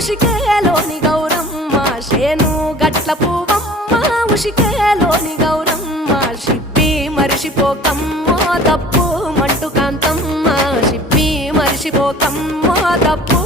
ఉషికేలోని గౌరమ్మ శేను గట్ల పువ్వమ్మ ఉషికేలోని గౌరమ్మ షిప్పి మరిషిపోకమ్మో తప్పు మంటు కాంతమ్మ షిప్పి మరిషిపోకమ్మో తప్పు